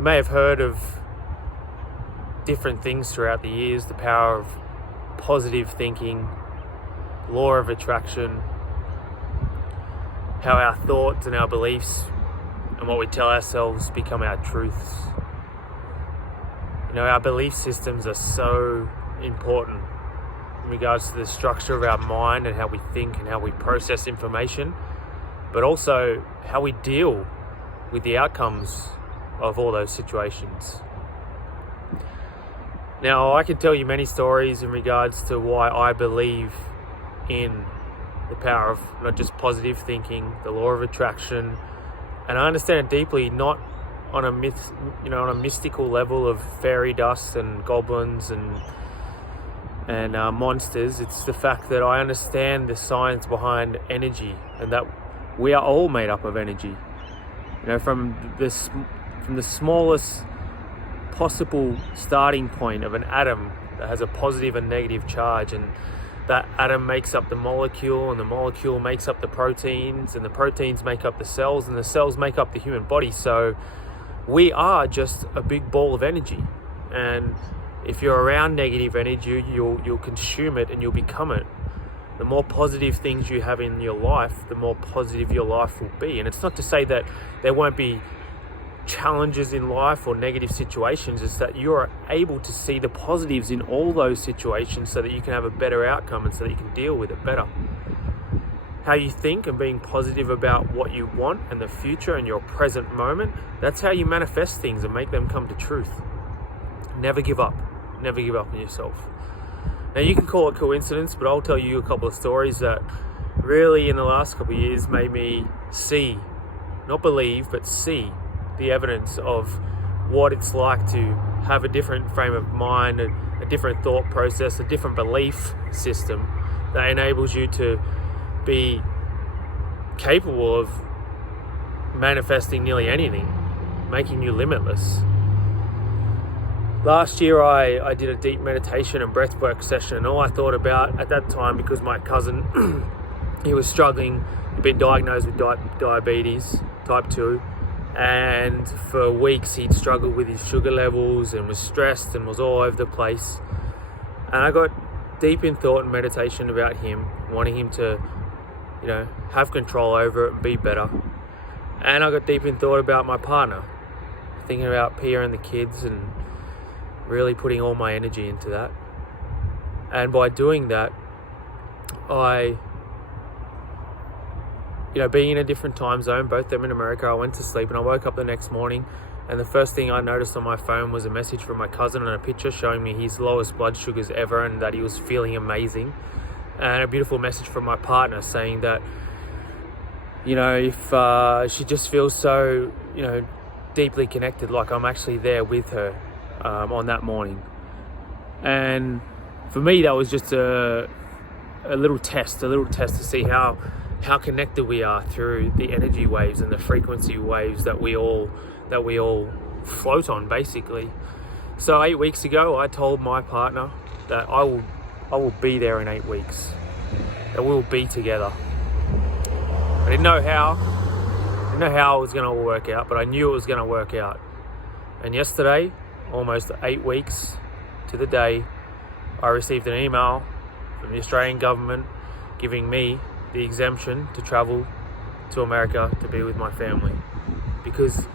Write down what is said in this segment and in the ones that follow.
You may have heard of different things throughout the years, the power of positive thinking, law of attraction, how our thoughts and our beliefs and what we tell ourselves become our truths. Our belief systems are so important in regards to the structure of our mind and how we think and how we process information, but also how we deal with the outcomes of all those situations. Now, I can tell you many stories in regards to why I believe in the power of not just positive thinking, the law of attraction, and I understand it deeply, not on a on a mystical level of fairy dust and goblins and monsters. It's the fact that I understand the science behind energy and that we are all made up of energy. From the smallest possible starting point of an atom that has a positive and negative charge, and that atom makes up the molecule, and the molecule makes up the proteins, and the proteins make up the cells, and the cells make up the human body. So we are just a big ball of energy, and if you're around negative energy, you'll consume it and you'll become it. The more positive things you have in your life, the more positive your life will be. And it's not to say that there won't be challenges in life or negative situations. It's that you're able to see the positives in all those situations so that you can have a better outcome and so that you can deal with it better. How you think and being positive about what you want and the future and your present moment, that's how you manifest things and make them come to truth. Never give up. Never give up on yourself. Now, you can call it coincidence, but I'll tell you a couple of stories that really in the last couple of years made me see, not believe, but see the evidence of what it's like to have a different frame of mind, a different thought process, a different belief system that enables you to be capable of manifesting nearly anything, making you limitless. Last year I did a deep meditation and breathwork session, and all I thought about at that time, because my cousin, he was struggling, he'd been diagnosed with diabetes, type 2, and for weeks he'd struggled with his sugar levels and was stressed and was all over the place. And I got deep in thought and meditation about him, wanting him to, have control over it and be better. And I got deep in thought about my partner, thinking about Pia and the kids and really putting all my energy into that. And by doing that, being in a different time zone, both them in America, I went to sleep and I woke up the next morning, and the first thing I noticed on my phone was a message from my cousin and a picture showing me his lowest blood sugars ever and that he was feeling amazing. And a beautiful message from my partner saying that, if she just feels so, deeply connected, like I'm actually there with her on that morning. And for me, that was just a little test to see how connected we are through the energy waves and the frequency waves that we all float on, basically. So 8 weeks ago, I told my partner that I will be there in 8 weeks, that we will be together. I didn't know how it was going to all work out, but I knew it was going to work out. And yesterday, almost 8 weeks to the day, I received an email from the Australian government giving me the exemption to travel to America to be with my family, because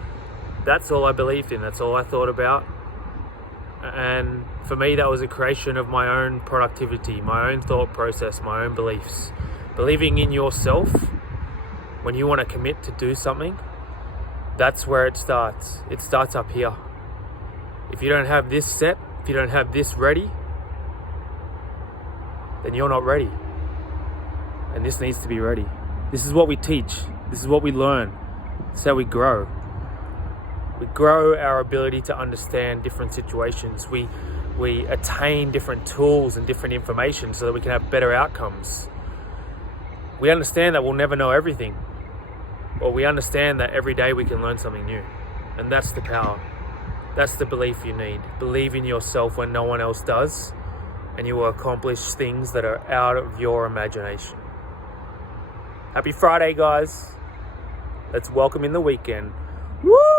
that's all I believed in, that's all I thought about. And for me, that was a creation of my own productivity, my own thought process, my own beliefs. Believing in yourself, when you want to commit to do something, that's where it starts. It starts up here. If you don't have this set, if you don't have this ready, then you're not ready. And this needs to be ready. This is what we teach. This is what we learn. It's how we grow. We grow our ability to understand different situations. We attain different tools and different information so that we can have better outcomes. We understand that we'll never know everything, but we understand that every day we can learn something new. And that's the power. That's the belief you need. Believe in yourself when no one else does, and you will accomplish things that are out of your imagination. Happy Friday, guys. Let's welcome in the weekend. Woo!